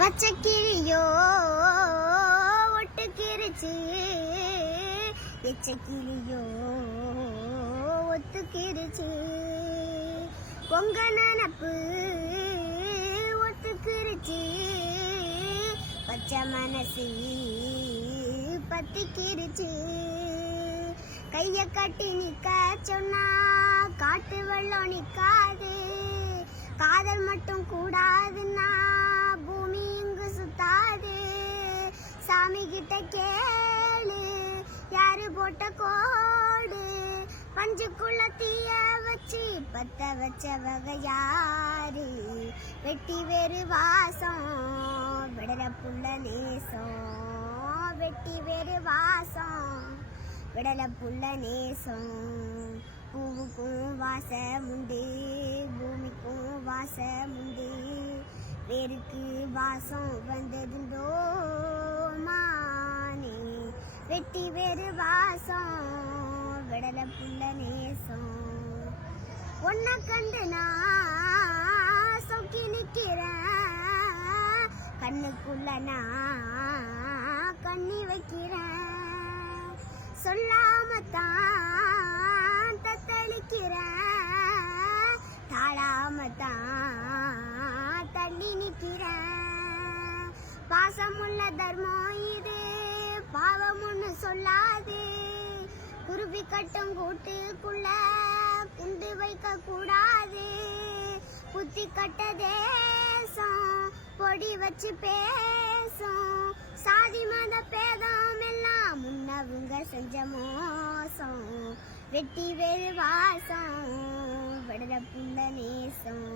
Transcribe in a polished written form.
பச்சைக்கிளியோ ஒட்டுக்கிருச்சு, எச்சக்கிளியோ ஒத்துக்கிருச்சு. பொங்க நினப்பு ஒத்துக்கிருச்சு, பச்சை மனசு பத்திக்கிருச்சு. கைய கட்டி நிக்க சொன்னா காட்டு வெள்ளம் நிக்காது, காதல் மட்டும் கூடாதுன்னா பூமி இங்கு சுத்தாது. சாமி கிட்ட கேளு யாரு போட்ட கோடு, பஞ்சுக்குள்ள தீய வச்சு பத்த வச்ச வகை யாரு. வெட்டி வேறு வாசம் விடல புள்ள நேசம், வெட்டி வேறு வாசம் விடல புள்ள நேசம். பூவுக்கும் வாசம் உண்டு, பூமிக்கும் வாசம் உண்டு, வேருக்கு வாசம் வந்ததுண்டோ மானே. வெட்டி வேறு வாசம் விடல புள்ள நேசம். ஒன்ன கண்டு நான் சொக்கி நிக்கிறேன், கண்ணுக்குள்ள நான் கண்ணி வைக்கிறேன். சொல்லாமத்தான் தத்தளிக்கிறேன், தாழாமத்தான் தள்ளி நிற்கிறேன். பாசமுள்ள தர்மம் இது பாவம் ஒன்று சொல்லாது, குருவி கட்டும் கூட்டுக்குள்ள குண்டு வைக்க கூடாது. புத்தி கட்ட தேசம் பொடி வச்சு பேசும், சாதி மத பேதம் எல்லாம் முன்னவங்க செஞ்ச மோசம். வெட்டி வேறு வாசம் விடல புள்ள நேசம்.